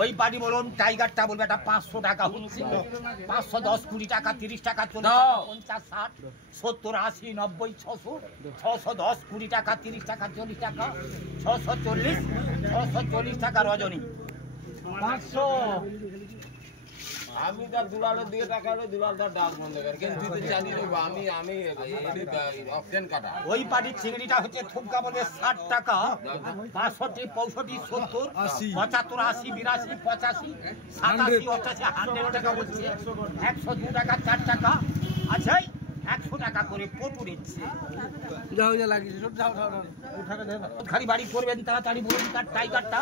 ওই পার্টি বলুন টাইগারটা বলবে এটা 500 টাকা হচ্ছে 510 20 টাকা 30 টাকা 40 টাকা 50 60 70 80 90 600 610 20 টাকা 30 টাকা 40 টাকা 640 টাকা রজনী 500 আমি তার দুলালের দিকে তাকালে দুলালটার ডাক বন্ধ করে কিন্তু তুই তো জানি আমি অপশন কাটা ওই পাটির চিংড়িটা হচ্ছে থুমকা বলে 60 টাকা 65 65 70 75 80 82 85 87 88 100 টাকা বলছে 102 টাকা 4 টাকা আচ্ছা 100 টাকা করে পটু নিচ্ছে খালি বাড়ি করবেন তাড়াতাড়ি বলুন তার টাইগারটা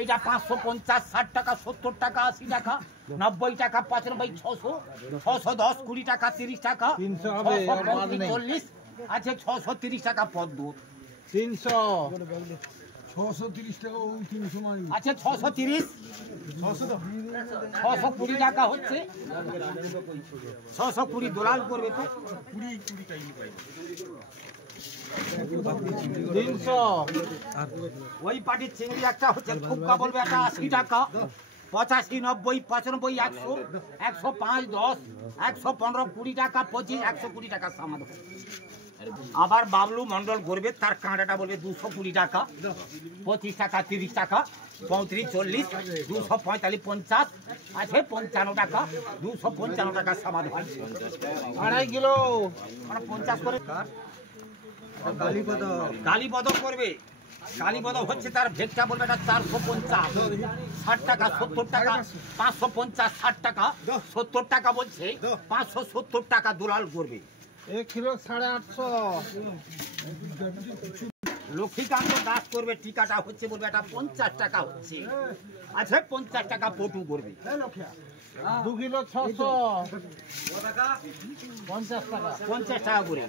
এইটা 550 60 টাকা 70 টাকা 80 টাকা 90 টাকা 95 600 610 20 টাকা 30 টাকা 40 আচ্ছা 630 টাকা পদ্ম 300 630 টাকা ওই 300 মারি আচ্ছা 630 620 টাকা হচ্ছে 620 দোলাল করবে তো 300 ওই পাটির চিংড়ি একটা হচ্ছে থুপকা বলবে একটা 80 টাকা 85 90 95 100 105 10 115 20 টাকা 25 120 টাকা সামাদ আবার বাবলু মন্ডল করবে তার কাঁটাটা বলবে 220 টাকা 25 টাকা 30 টাকা 35 40 245 50 আছে 55 টাকা 255 টাকা সামাদ হয় 2.5 কিলো মানে 50 করে কালীপদ করবে কালীপদ হচ্ছে তার ভেটটা বলবে এটা 450 60 টাকা 70 টাকা 550 60 টাকা 70 টাকা বলছে 570 টাকা দুলাল করবে 1 কিলো 850 লক্ষ্মীকান্ত দাস করবে টিকাটা হচ্ছে বলবে এটা 50 টাকা হচ্ছে আচ্ছা 50 টাকা পটু করবে 2 কিলো 600 50 টাকা 50 টাকা করে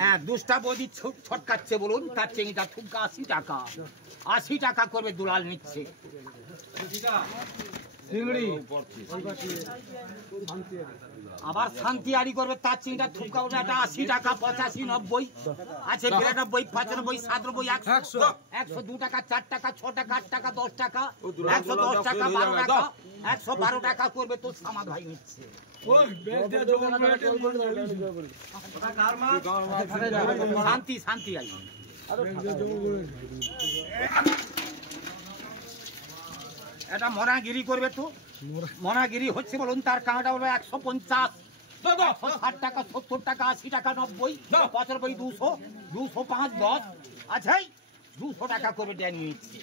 হ্যাঁ দুষ্টা বৌদি ছটকাচ্ছে বলুন তার চেঙ্গিটা থুমকা 80 টাকা 80 টাকা করবে দুলাল নিচ্ছে চিংড়ি আবার শান্তি আড়ি করবে তার চিংড়িটা থুমকা ওটা 80 টাকা 85 90 আছে 92 95 97 100 102 টাকা 4 টাকা 6 টাকা 8 টাকা 10 টাকা 110 টাকা 12 টাকা 112 টাকা করবে তো সামাদ ভাই নিচ্ছে শান্তি শান্তি আই এটা মরাগিরি করবে তো মরাগিরি হচ্ছে বলুন তার কাঁটা হবে 150 60 টাকা 70 টাকা 80 টাকা 90 95 200 205 10 আচ্ছা 200 টাকা করবে ড্যানি নিচ্ছে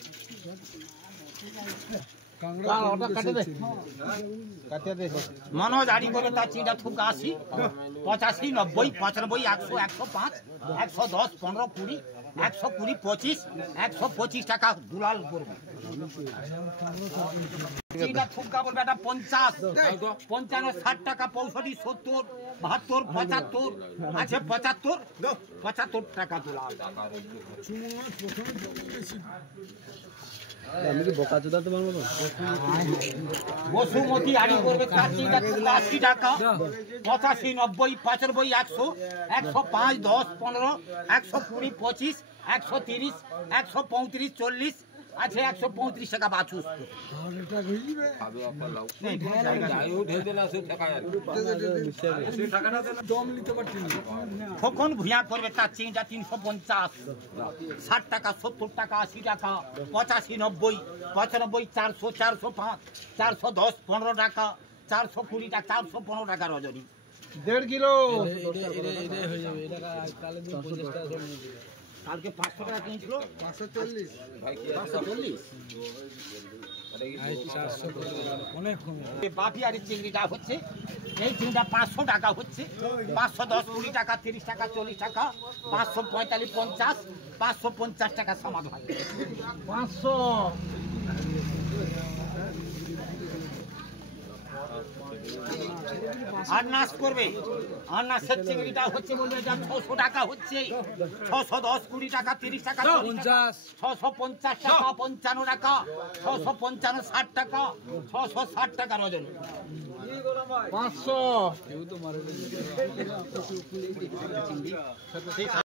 মনোজ আড়ি করে তার চিন্তা থুকা 80 85 90 95 100 105 110 15 20 120 25 125 টাকা দুলাল করবে থুকা বলবে এটা 50 55 60 টাকা 65 70 72 75 আছে 75 টাকা দুলাল বসুমতি আড়ি করবে তার চিন্তা 80 টাকা 85 90 95 100 105 10 15 120 25 130 135 40 আছে 135 টাকা বাছুস কখন ভুয়া করবে তার চিংড়া 350 60 টাকা 70 টাকা 80 টাকা 85 90 95 400 405 410 15 টাকা 420 টাকা 415 টাকা রজনী 1.5 কিলো কালকে 500 টাকা কিনছিল 540 বাপিয়ারি চিংড়িটা হচ্ছে এই চিংড়িটা 500 টাকা হচ্ছে 510 20 টাকা 30 টাকা 40 টাকা 545 50 550 টাকা সমান হয় 500 আর নাশ করবে আর নাশের চিংড়িটা হচ্ছে বলবে এটা 600 টাকা হচ্ছে 610 20 টাকা 30 টাকা 650 টাকা 55 টাকা 655 60 টাকা 660 টাকা রজন 500